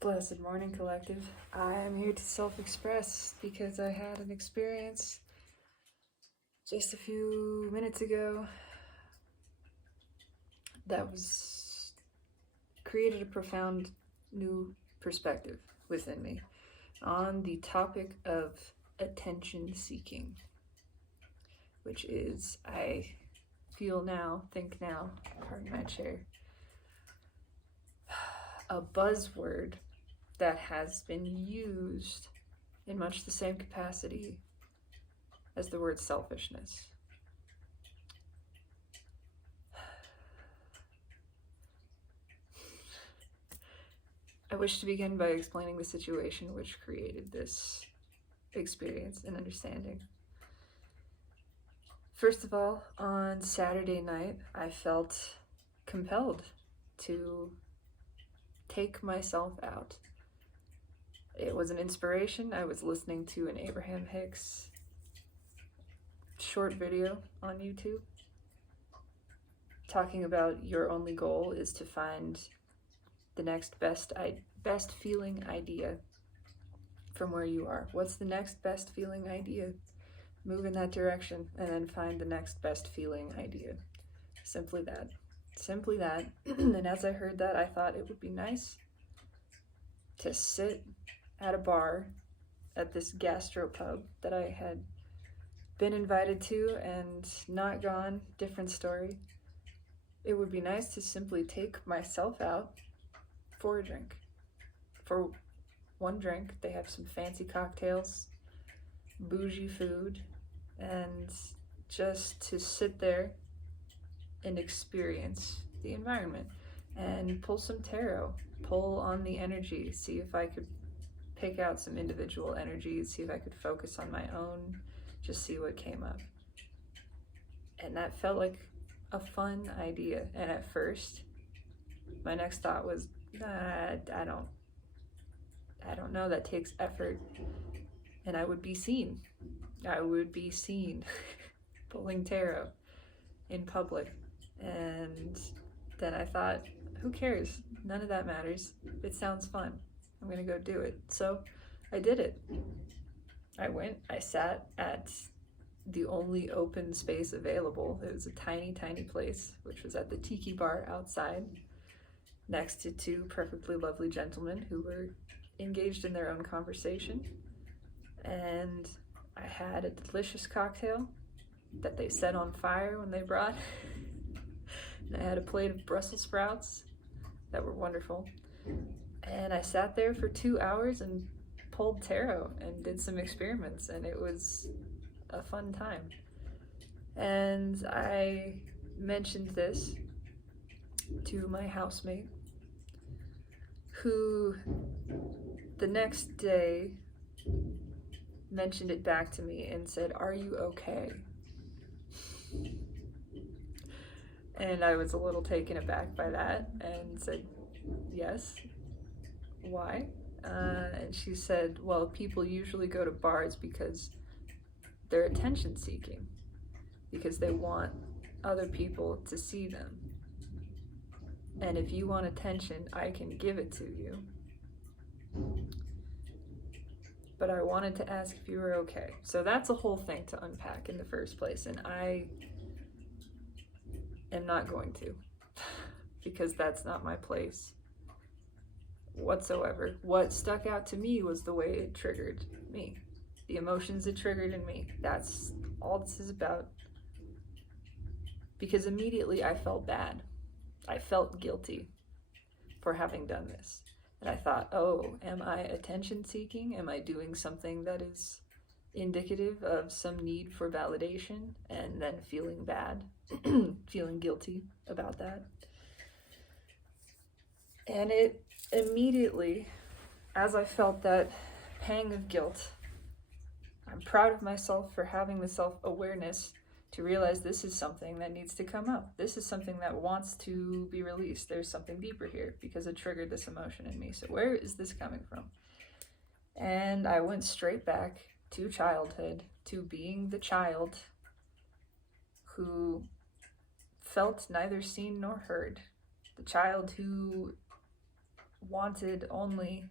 Blessed morning, collective. I am here to self-express because I had an experience just a few minutes ago that was created a profound new perspective within me on the topic of attention seeking, which is, I feel now, think now, pardon my chair, a buzzword that has been used in much the same capacity as the word selfishness. I wish to begin by explaining the situation which created this experience and understanding. First of all, on Saturday night, I felt compelled to take myself out. It was an inspiration. I was listening to an Abraham Hicks short video on YouTube talking about your only goal is to find the next best feeling idea from where you are. What's the next best feeling idea? Move in that direction and then find the next best feeling idea. Simply that. Simply that. And as I heard that, I thought it would be nice to sit at a bar at this gastropub that I had been invited to and not gone. Different story. It would be nice to simply take myself out for a drink. For one drink, they have some fancy cocktails, bougie food, and just to sit there and experience the environment and pull some tarot, pull on the energy, see if I could pick out some individual energies, see if I could focus on my own, just see what came up. And that felt like a fun idea. And at first, my next thought was, I don't know, that takes effort. And I would be seen pulling tarot in public. And then I thought, who cares? None of that matters. It sounds fun. I'm gonna go do it. So I did it. I went, I sat at the only open space available. It was a tiny, tiny place, which was at the tiki bar outside, next to two perfectly lovely gentlemen who were engaged in their own conversation. And I had a delicious cocktail that they set on fire when they brought. And I had a plate of Brussels sprouts that were wonderful. And I sat there for 2 hours and pulled tarot and did some experiments, and it was a fun time. And I mentioned this to my housemate, who the next day mentioned it back to me and said, "Are you okay?" And I was a little taken aback by that and said, "Yes, why?" And she said, "Well, people usually go to bars because they're attention seeking, because they want other people to see them. And if you want attention, I can give it to you. But I wanted to ask if you were okay." So that's a whole thing to unpack in the first place, and I am not going to, because that's not my place whatsoever. What stuck out to me was the way it triggered me, the emotions it triggered in me. That's all this is about. Because immediately I felt bad. I felt guilty for having done this. And I thought, oh, am I attention seeking? Am I doing something that is indicative of some need for validation, and then feeling bad, feeling guilty about that? And it immediately, as I felt that pang of guilt, I'm proud of myself for having the self-awareness to realize this is something that needs to come up. This is something that wants to be released. There's something deeper here because it triggered this emotion in me. So where is this coming from? And I went straight back to childhood, to being the child who felt neither seen nor heard. The child who wanted only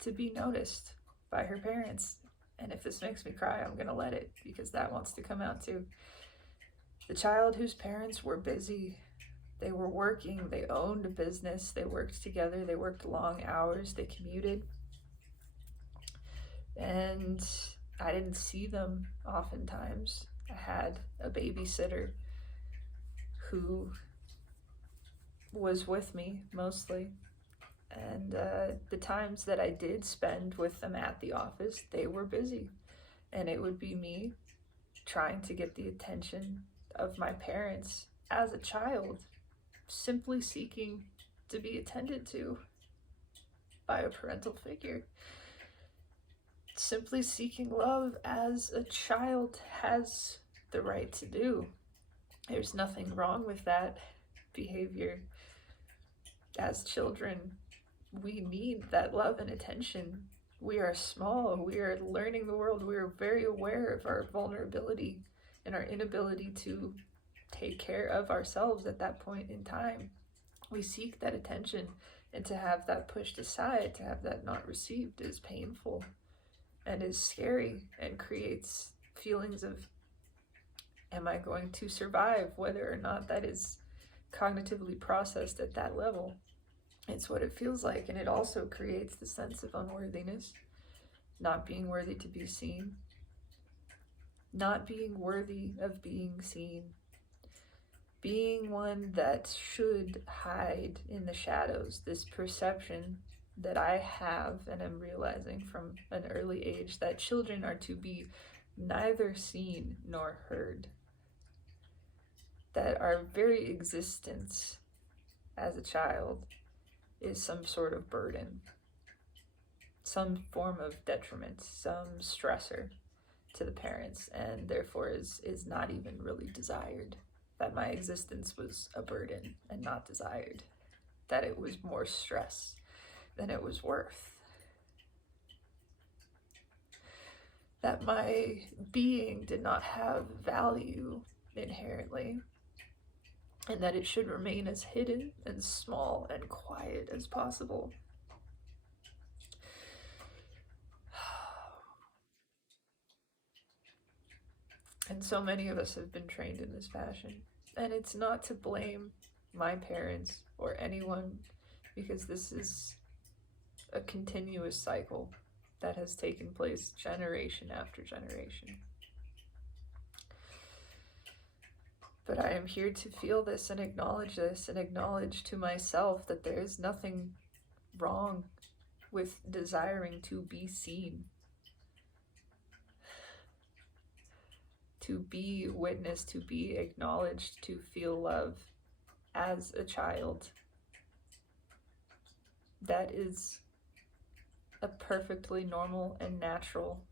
to be noticed by her parents. And if this makes me cry, I'm gonna let it, because that wants to come out too. The child whose parents were busy, they were working, they owned a business, they worked together, they worked long hours, they commuted. And I didn't see them oftentimes. I had a babysitter who was with me mostly. And the times that I did spend with them at the office, they were busy. And it would be me trying to get the attention of my parents as a child, simply seeking to be attended to by a parental figure. Simply seeking love as a child has the right to do. There's nothing wrong with that behavior. As children, we need that love and attention. We are small, we are learning the world, we are very aware of our vulnerability and our inability to take care of ourselves at that point in time. We seek that attention, and to have that pushed aside, to have that not received, is painful and is scary and creates feelings of, am I going to survive, whether or not that is cognitively processed at that level. It's what it feels like, and it also creates the sense of unworthiness, not being worthy to be seen, not being worthy of being seen, being one that should hide in the shadows. This perception that I have, and I'm realizing from an early age, that children are to be neither seen nor heard, that our very existence as a child is some sort of burden, some form of detriment, some stressor to the parents, and therefore is not even really desired. That my existence was a burden and not desired, that it was more stress than it was worth, that my being did not have value inherently, and that it should remain as hidden and small and quiet as possible. And so many of us have been trained in this fashion. And it's not to blame my parents or anyone, because this is a continuous cycle that has taken place generation after generation. But I am here to feel this and acknowledge this, and acknowledge to myself that there is nothing wrong with desiring to be seen, to be witnessed, to be acknowledged, to feel love as a child. That is a perfectly normal and natural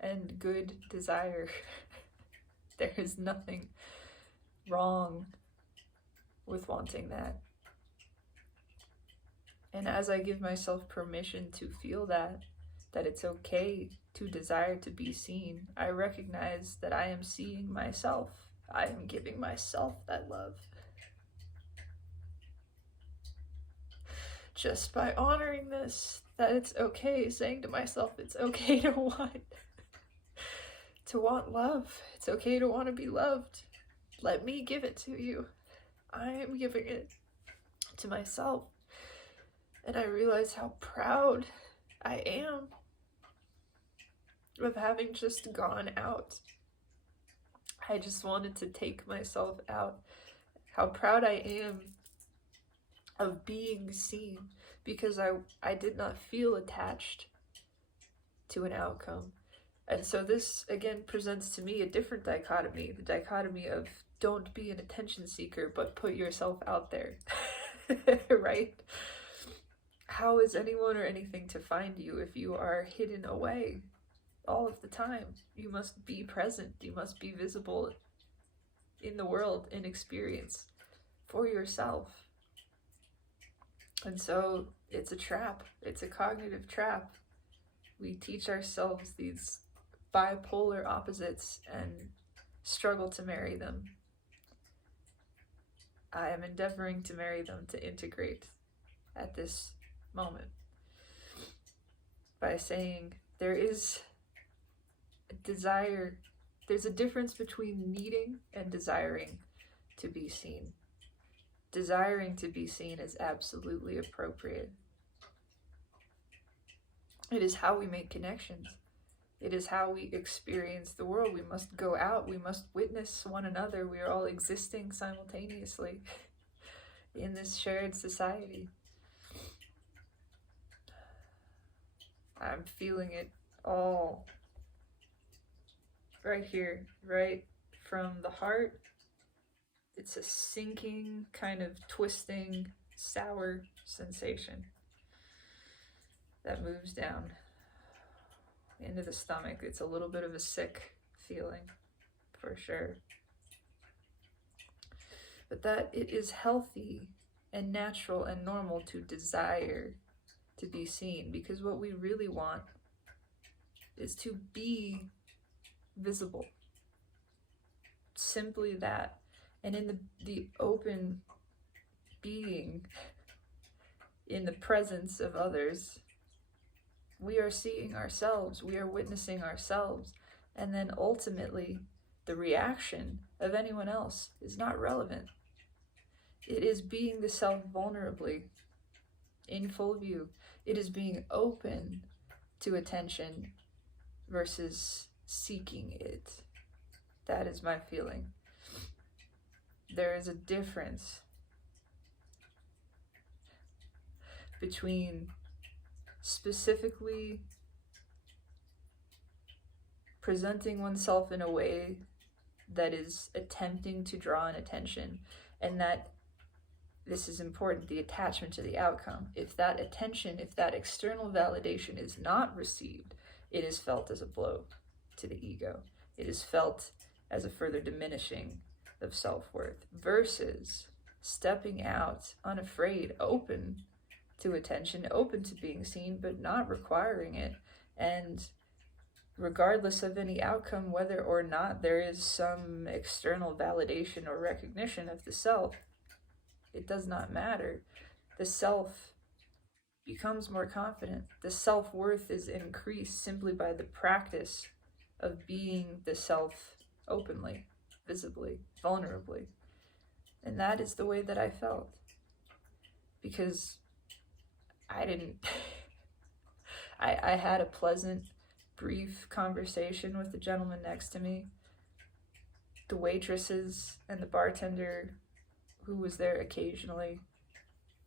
and good desire. There is nothing wrong with wanting that. And as I give myself permission to feel that it's okay to desire to be seen, I recognize that I am seeing myself. I am giving myself that love. Just by honoring this, that it's okay, saying to myself, it's okay to want love. It's okay to want to be loved. Let me give it to you. I am giving it to myself. And I realize how proud I am of having just gone out. I just wanted to take myself out. How proud I am of being seen, because I did not feel attached to an outcome. And so this again presents to me a different dichotomy, the dichotomy of don't be an attention seeker, but put yourself out there, right? How is anyone or anything to find you if you are hidden away all of the time? You must be present. You must be visible in the world, in experience, for yourself. And so it's a trap. It's a cognitive trap. We teach ourselves these bipolar opposites and struggle to marry them. I am endeavoring to marry them, to integrate at this moment by saying there is a desire, there's a difference between needing and desiring to be seen. Desiring to be seen is absolutely appropriate. It is how we make connections. It is how we experience the world. We must go out. We must witness one another. We are all existing simultaneously in this shared society. I'm feeling it all right here, right from the heart. It's a sinking, kind of twisting, sour sensation that moves down into the stomach. It's a little bit of a sick feeling, for sure. But that it is healthy and natural and normal to desire to be seen, because what we really want is to be visible. Simply that. And in the open being, in the presence of others, we are seeing ourselves, we are witnessing ourselves, and then ultimately the reaction of anyone else is not relevant. It is being the self vulnerably, in full view. It is being open to attention versus seeking it. That is my feeling. There is a difference between specifically presenting oneself in a way that is attempting to draw an attention, and that, this is important, the attachment to the outcome. If that attention, if that external validation is not received, it is felt as a blow to the ego. It is felt as a further diminishing of self-worth, versus stepping out unafraid, open to attention, open to being seen, but not requiring it. And regardless of any outcome, whether or not there is some external validation or recognition of the self, it does not matter. The self becomes more confident. The self-worth is increased simply by the practice of being the self openly, visibly, vulnerably. And that is the way that I felt. Because I didn't... I had a pleasant, brief conversation with the gentleman next to me. The waitresses and the bartender who was there occasionally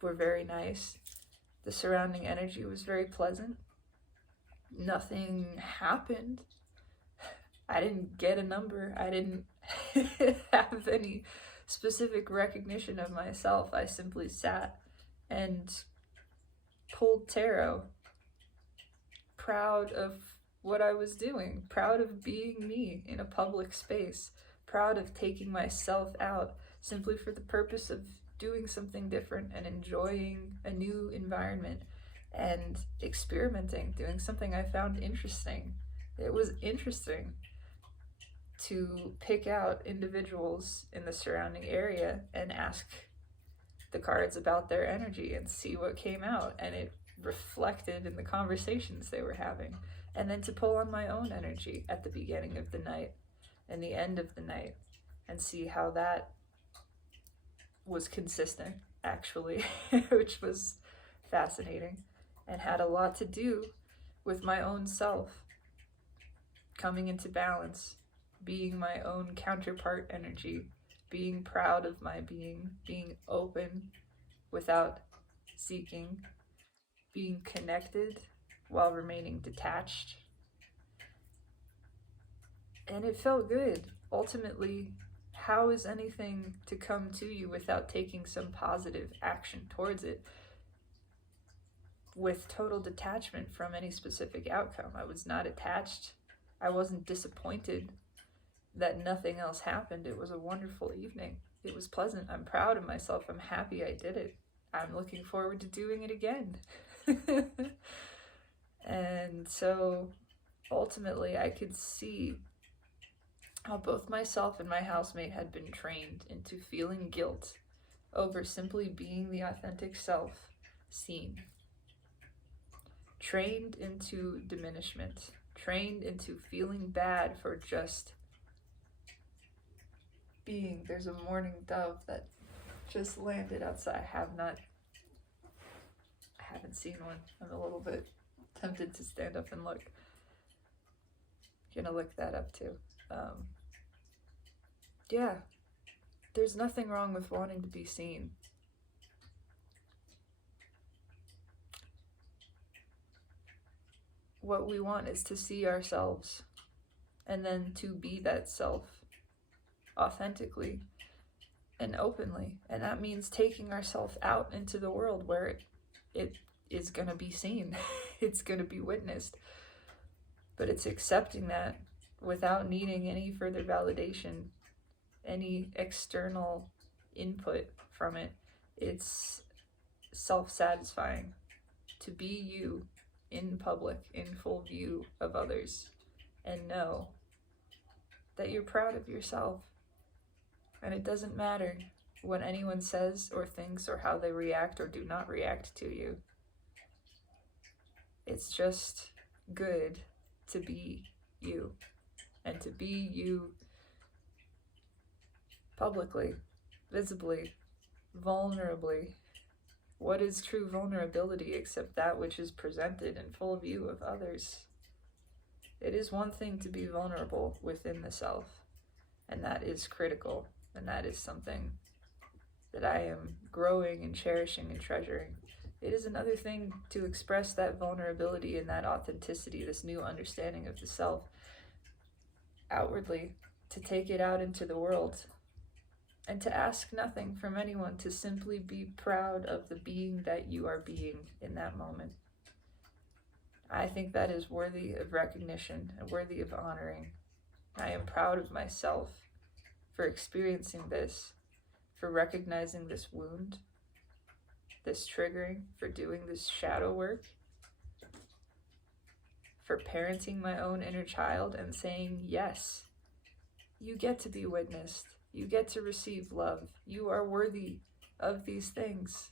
were very nice. The surrounding energy was very pleasant. Nothing happened. I didn't get a number. I didn't have any specific recognition of myself. I simply sat and pulled tarot, proud of what I was doing, proud of being me in a public space, proud of taking myself out simply for the purpose of doing something different and enjoying a new environment and experimenting, doing something I found interesting. It was interesting to pick out individuals in the surrounding area and ask the cards about their energy and see what came out, and it reflected in the conversations they were having. And then to pull on my own energy at the beginning of the night and the end of the night and see how that was consistent, actually, which was fascinating and had a lot to do with my own self coming into balance, being my own counterpart energy, being proud of my being open without seeking, being connected while remaining detached. And it felt good. Ultimately, how is anything to come to you without taking some positive action towards it with total detachment from any specific outcome? I was not attached. I wasn't disappointed that nothing else happened. It was a wonderful evening. It was pleasant. I'm proud of myself. I'm happy I did it. I'm looking forward to doing it again. And so ultimately I could see how both myself and my housemate had been trained into feeling guilt over simply being the authentic self seen. trained into diminishment, trained into feeling bad for just being. There's a mourning dove that just landed outside. I haven't seen one. I'm a little bit tempted to stand up and look. Gonna look that up too. Yeah, there's nothing wrong with wanting to be seen. What we want is to see ourselves and then to be that self authentically and openly. And that means taking ourselves out into the world where it is going to be seen. It's going to be witnessed. But it's accepting that without needing any further validation, any external input from it. It's self-satisfying to be you in public, in full view of others, and know that you're proud of yourself. And it doesn't matter what anyone says or thinks or how they react or do not react to you. It's just good to be you, and to be you publicly, visibly, vulnerably. What is true vulnerability except that which is presented in full view of others? It is one thing to be vulnerable within the self, and that is critical, and that is something that I am growing and cherishing and treasuring. It is another thing to express that vulnerability and that authenticity, this new understanding of the self, outwardly, to take it out into the world, and to ask nothing from anyone, to simply be proud of the being that you are being in that moment. I think that is worthy of recognition and worthy of honoring. I am proud of myself for experiencing this, for recognizing this wound, this triggering, for doing this shadow work, for parenting my own inner child and saying, yes, you get to be witnessed. You get to receive love. You are worthy of these things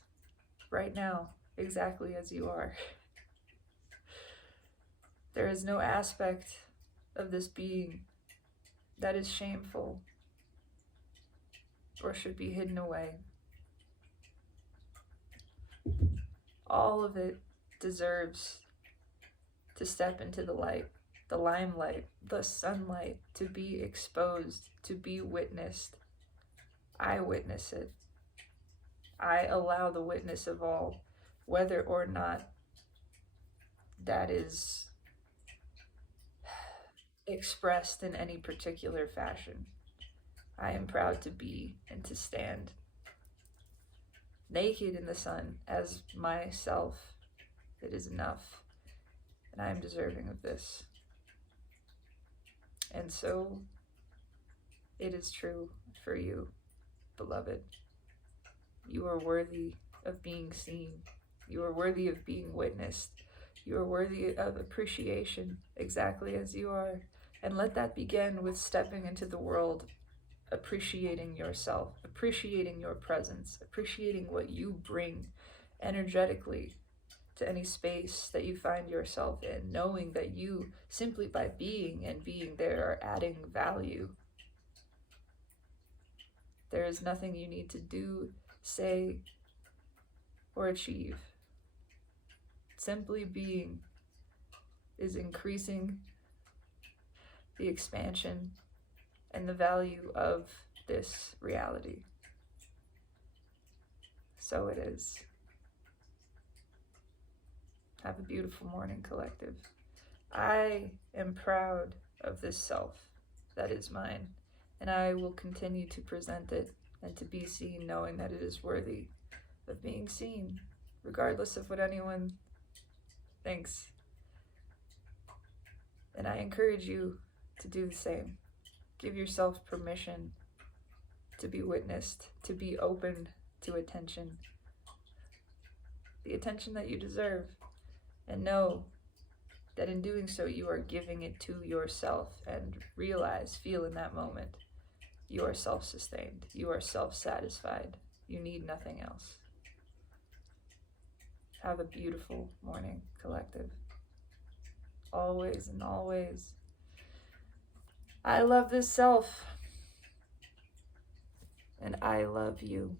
right now, exactly as you are. There is no aspect of this being that is shameful or should be hidden away. All of it deserves to step into the light, the limelight, the sunlight, to be exposed, to be witnessed. I witness it. I allow the witness of all, whether or not that is expressed in any particular fashion. I am proud to be and to stand naked in the sun as myself. It is enough, and I am deserving of this. And so it is true for you, beloved. You are worthy of being seen. You are worthy of being witnessed. You are worthy of appreciation exactly as you are. And let that begin with stepping into the world, appreciating yourself, appreciating your presence, appreciating what you bring energetically to any space that you find yourself in, knowing that you, simply by being and being there, are adding value. There is nothing you need to do, say, or achieve. Simply being is increasing the expansion and the value of this reality. So it is. Have a beautiful morning, collective. I am proud of this self that is mine, and I will continue to present it and to be seen, knowing that it is worthy of being seen, regardless of what anyone thinks. And I encourage you to do the same. Give yourself permission to be witnessed, to be open to attention, the attention that you deserve, and know that in doing so you are giving it to yourself, and realize, feel in that moment, you are self-sustained, you are self-satisfied, you need nothing else. Have a beautiful morning, collective. always and always. I love this self, and I love you.